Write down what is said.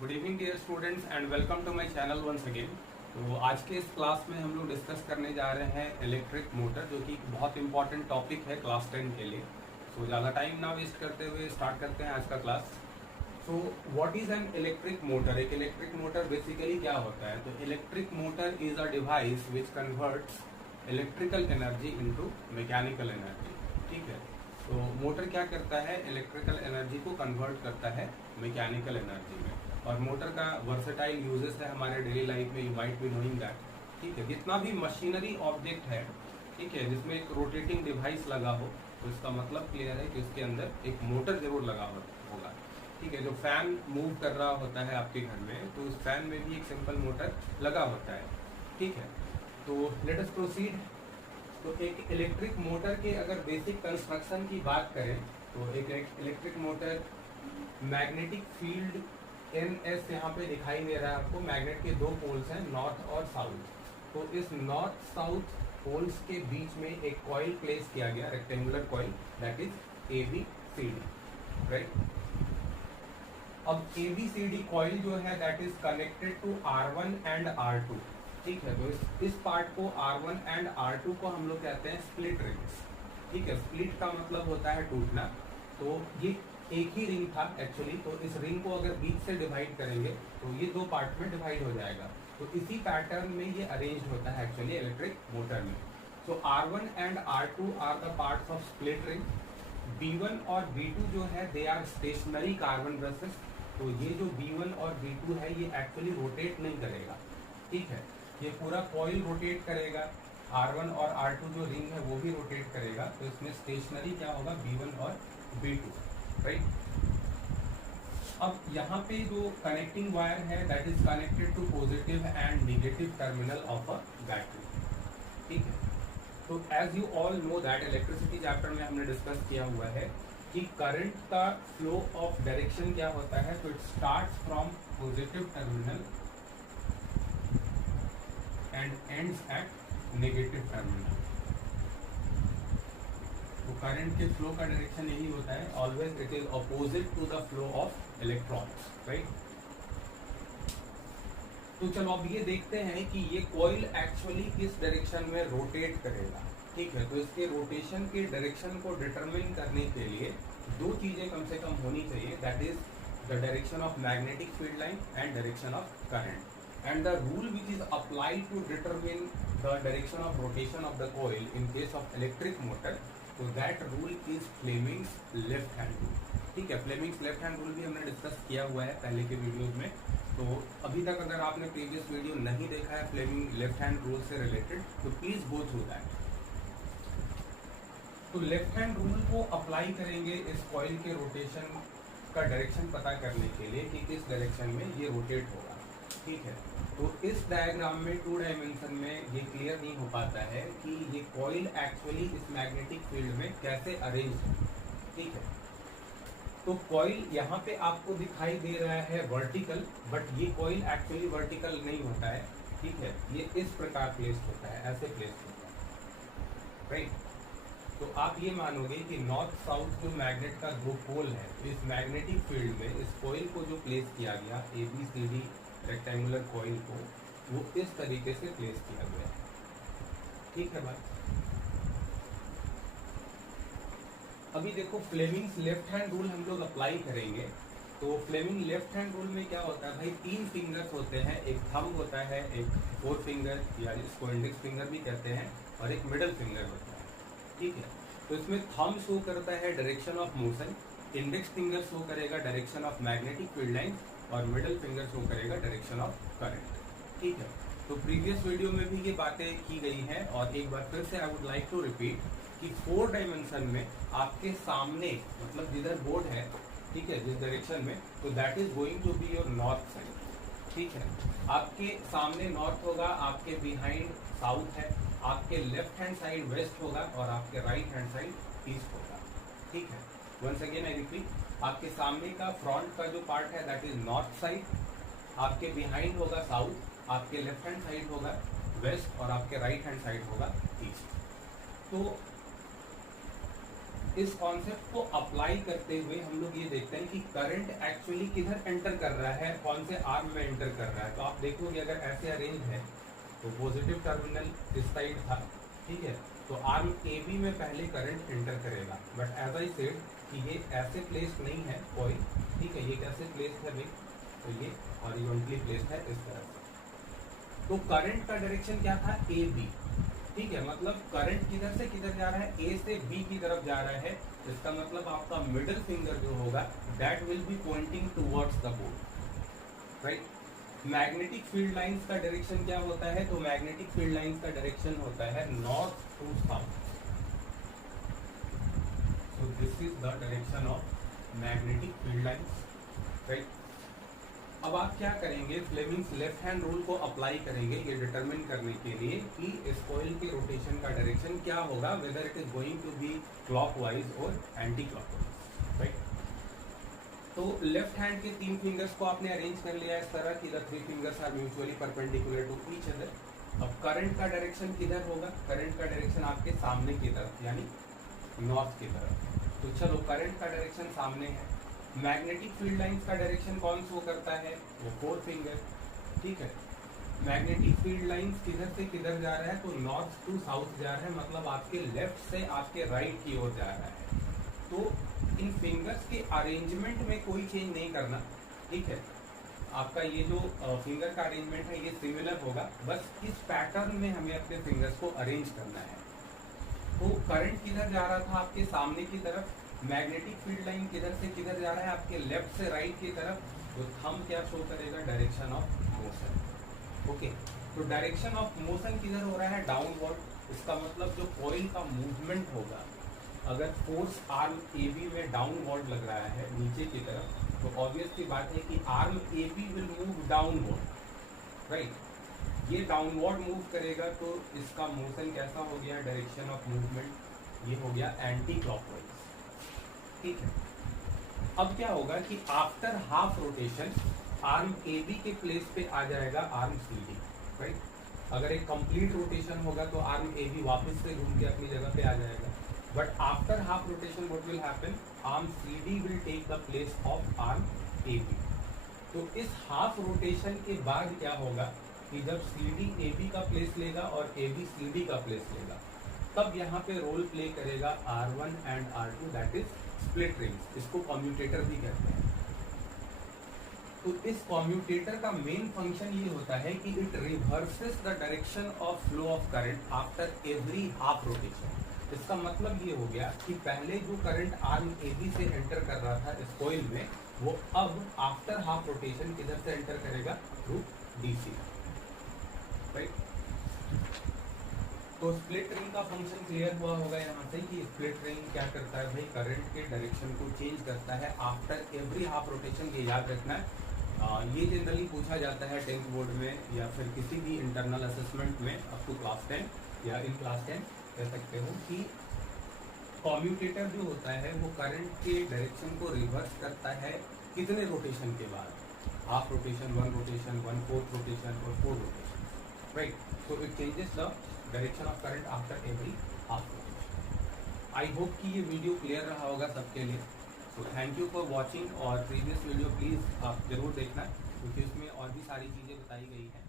Good evening dear students and welcome to my channel once again. तो आज के इस क्लास में हम लोग डिस्कस करने जा रहे हैं इलेक्ट्रिक मोटर, जो कि बहुत इंपॉर्टेंट टॉपिक है क्लास 10 के लिए। सो ज़्यादा टाइम ना वेस्ट करते हुए स्टार्ट करते हैं आज का class. So what is an electric motor? एक इलेक्ट्रिक मोटर बेसिकली क्या होता है? तो electric motor is a device which converts electrical energy into mechanical energy. ठीक है, तो मोटर क्या करता है? इलेक्ट्रिकल एनर्जी को कन्वर्ट करता है मैकेनिकल एनर्जी में। और मोटर का वर्सेटाइल यूजेस है हमारे डेली लाइफ में, you might be knowing that. ठीक है, जितना भी मशीनरी ऑब्जेक्ट है, ठीक है, जिसमें एक रोटेटिंग डिवाइस लगा हो, तो इसका मतलब क्लियर है कि उसके अंदर एक मोटर जरूर लगा होगा। ठीक है, जो फैन मूव कर रहा होता है आपके घर में, तो उस फैन में भी एक सिंपल मोटर लगा होता है। ठीक है, तो लेट अस प्रोसीड। तो एक इलेक्ट्रिक मोटर के अगर बेसिक कंस्ट्रक्शन की बात करें, तो एक electric motor magnetic field NS यहाँ पे दिखाई दे रहा है आपको। मैग्नेट के दो पोल्स हैं, नॉर्थ और साउथ। तो इस नॉर्थ साउथ पोल्स के बीच में एक कॉइल प्लेस किया गया, rectangular coil, that is ABCD, right. अब ABCD कॉइल जो है that is connected to R1 and R2। ठीक है, तो इस पार्ट को R1 एंड R2 को हम लोग कहते हैं स्प्लिट रिंग्स। ठीक है, स्प्लिट का मतलब होता है टूटना। तो ये एक ही रिंग था एक्चुअली, तो इस रिंग को अगर बीच से डिवाइड करेंगे तो ये दो पार्ट में डिवाइड हो जाएगा। तो इसी पैटर्न में ये अरेंज होता है एक्चुअली इलेक्ट्रिक मोटर में। So R1 and R2 are the parts of split ring. B1 और B2 जो है they are stationary carbon brushes. तो ये जो B1 और B2 है ये एक्चुअली रोटेट नहीं करेगा। ठीक है, ये पूरा कॉइल रोटेट करेगा, R1 और R2 जो रिंग है वो भी रोटेट करेगा। तो इसमें स्टेशनरी क्या होगा? B1 और B2, राइट। अब यहाँ पे जो कनेक्टिंग वायर है that is connected to positive and negative terminal of a battery. ठीक है, तो as you all know that electricity chapter में हमने डिस्कस किया हुआ है कि करंट का फ्लो ऑफ डायरेक्शन क्या होता है। तो it starts from positive terminal and ends at negative terminal. तो करंट के फ्लो का डायरेक्शन यही होता है, always it is opposite to the flow of electrons, right. तो चलो अब ये देखते हैं कि ये कॉइल एक्चुअली किस डायरेक्शन में रोटेट करेगा। ठीक है, तो इसके रोटेशन के डायरेक्शन को डिटरमिन करने के लिए दो चीजें कम से कम होनी चाहिए, that is the direction of magnetic field line and direction of current. And the rule which is applied to determine the direction of rotation of the coil in case of electric motor, so that rule is Fleming's left hand rule। ठीक है, Fleming's left hand rule भी हमने discuss किया हुआ है पहले के videos में। तो अभी तक अगर आपने प्रीवियस वीडियो नहीं देखा है Fleming लेफ्ट हैंड रूल से रिलेटेड, तो प्लीज गो थ्रू दैट। तो लेफ्ट हैंड रूल को अप्लाई करेंगे इस कॉइल के रोटेशन का डायरेक्शन पता करने के लिए कि किस डायरेक्शन में ये रोटेट होगा। ठीक है, तो इस डायग्राम में 2 डायमेंशन में ये क्लियर नहीं हो पाता है कि ये कॉइल एक्चुअली इस मैग्नेटिक फील्ड में कैसे अरेंज है। ठीक है, तो कॉइल यहाँ पे आपको दिखाई दे रहा है वर्टिकल, बट ये कॉइल एक्चुअली वर्टिकल नहीं होता है। ठीक है, ये इस प्रकार प्लेस्ड होता है, ऐसे प्लेस्ड होता है, राइट। तो आप ये मानोगे कि नॉर्थ साउथ जो मैग्नेट का दो पोल है, इस मैग्नेटिक फील्ड में इस कॉइल को जो प्लेस किया गया ABCD रेक्टेंगुलर कॉइल को, वो इस तरीके से प्लेस किया गया है। ठीक है भाई, अभी देखो फ्लेमिंग्स लेफ्ट हैंड रूल हम लोग अप्लाई करेंगे। तो फ्लेमिंग लेफ्ट हैंड रूल में क्या होता है भाई? 3 फिंगर्स होते हैं, एक थंब होता है, एक 4 फिंगर या इसको इंडेक्स फिंगर भी कहते हैं, और एक मिडल फिंगर होता है। ठीक है, तो इसमें थंब शो करता है direction of motion, index finger show करेगा direction of magnetic field line, और मिडल फिंगर शो करेगा डायरेक्शन ऑफ करंट। ठीक है, तो प्रीवियस वीडियो में भी ये बातें की गई हैं, और एक बार फिर से I would like to repeat कि 4 डायमेंशन में आपके सामने, मतलब जिधर बोर्ड है, ठीक है, जिस डायरेक्शन में, तो that is going to be your north side. ठीक है, आपके सामने नॉर्थ होगा, आपके बिहाइंड साउथ है, आपके लेफ्ट हैंड साइड वेस्ट होगा, और आपके राइट हैंड साइड ईस्ट होगा। ठीक है, वंस अगेन आई रिपीट, आपके सामने का फ्रंट का जो पार्ट है दैट इज नॉर्थ साइड, आपके बिहाइंड होगा साउथ, आपके लेफ्ट हैंड साइड होगा वेस्ट, और आपके राइट हैंड साइड होगा ईस्ट। तो इस कॉन्सेप्ट को अप्लाई करते हुए हम लोग ये देखते हैं कि करंट एक्चुअली किधर एंटर कर रहा है, कौन से आर्म में एंटर कर रहा है। तो आप देखोगे अगर ऐसे अरेंज है तो पॉजिटिव टर्मिनल इस साइड था, ठीक है, तो आर्म ए बी में पहले करंट एंटर करेगा। बट एज आई सेड कि ये ऐसे प्लेस नहीं है कॉइल, ठीक है, ये कैसे प्लेस है भाई, तो ये हॉरिजॉन्टली प्लेस है इस तरह से। तो करंट का डायरेक्शन क्या था, ए बी, ठीक है, मतलब करंट किधर से किधर जा रहा है, ए से बी की तरफ जा रहा है। इसका मतलब आपका मिडिल फिंगर जो होगा that will be pointing towards the pole, right. Magnetic field lines का डायरेक्शन क्या होता है, तो मैग्नेटिक फील्ड लाइंस का डायरेक्शन होता है north to south. So this is the direction of magnetic field lines, right. अब आप क्या करेंगे, फ्लेमिंग्स लेफ्ट हैंड रूल को अप्लाई करेंगे ये डिटरमिन करने के लिए कि इस कॉइल के रोटेशन का डायरेक्शन क्या होगा, whether it is going to be clockwise or anti clockwise, right. तो लेफ्ट हैंड के 3 फिंगर्स को आपने अरेंज कर लिया इस तरह कि the 3 fingers are mutually perpendicular to each other. अब करंट का डायरेक्शन किधर होगा, करंट का डायरेक्शन आपके सामने की तरफ यानी नॉर्थ की तरफ। तो चलो करंट का डायरेक्शन सामने है। मैग्नेटिक फील्ड लाइंस का डायरेक्शन कौन शो करता है, वो 4 फिंगर, ठीक है। मैग्नेटिक फील्ड लाइंस किधर से किधर जा रहा है, तो नॉर्थ टू साउथ जा रहा है, मतलब आपके लेफ्ट से आपके राइट की ओर जा रहा है। तो इन फिंगर्स के अरेंजमेंट में कोई चेंज नहीं करना, ठीक है। आपका ये जो फिंगर का अरेंजमेंट है ये सिमिलर होगा, बस इस पैटर्न में हमें अपने फिंगर्स को अरेंज करना है। तो करंट किधर जा रहा था, आपके सामने की तरफ। मैग्नेटिक फील्ड लाइन किधर से किधर जा रहा है, आपके लेफ्ट से राइट की तरफ। तो थंब क्या शो करेगा, डायरेक्शन ऑफ मोशन, ओके। तो डायरेक्शन ऑफ मोशन किधर हो रहा है, डाउनवर्ड। इसका मतलब जो कॉइल का मूवमेंट होगा, अगर फोर्स आर्म ए बी में डाउनवर्ड लग रहा है नीचे की तरफ, तो ऑब्वियस सी बात है कि arm A B will move downward, right. ये डाउनवर्ड मूव करेगा तो इसका मोशन कैसा हो गया, डायरेक्शन ऑफ मूवमेंट ये हो गया एंटी क्लॉकवाइज, ठीक है। अब क्या होगा कि after half rotation arm A B के प्लेस पे आ जाएगा आर्म सी डी, राइट। अगर एक कंप्लीट रोटेशन होगा तो आर्म ए बी वापस से घूम के अपनी जगह पे आ जाएगा। But after half rotation what will happen, arm C D will take the place of arm A B. तो इस हाफ रोटेशन के बाद क्या होगा कि जब सी डी ए बी का प्लेस लेगा और ए बी सी डी का प्लेस लेगा, तब यहाँ पे रोल प्ले करेगा R1 and R2, that is split rings. इसको कम्यूटेटर भी कहते हैं। तो इस कम्यूटेटर का मेन फंक्शन ये होता है कि it reverses the direction of flow of current after every half rotation. इसका मतलब ये हो गया कि पहले जो करंट आर्म ए बी से एंटर कर रहा था इस कॉइल में, वो अब आफ्टर हाफ रोटेशन किधर से एंटर करेगा, थ्रू डीसी, राइट। तो स्प्लिट रिंग का फंक्शन क्लियर हुआ होगा यहाँ से कि स्प्लिट रिंग क्या करता है भाई, करंट के डायरेक्शन को चेंज करता है आफ्टर एवरी हाफ रोटेशन। ये याद रखना है। ये जनरली पूछा जाता है 10th बोर्ड में या फिर किसी भी इंटरनल असेसमेंट में अप टू क्लास 10 या इन क्लास 10 कह सकते हो कि कम्यूटेटर जो होता है वो करंट के डायरेक्शन को रिवर्स करता है कितने रोटेशन के बाद, हाफ रोटेशन, 1 रोटेशन, 1/4 रोटेशन और 4 rotation, right. So it changes the direction of current after every half rotation. I hope कि ये वीडियो क्लियर रहा होगा सबके लिए। तो थैंक यू फॉर वॉचिंग, और प्रीवियस वीडियो प्लीज़ आप जरूर देखना क्योंकि उसमें और भी सारी चीज़ें बताई गई हैं।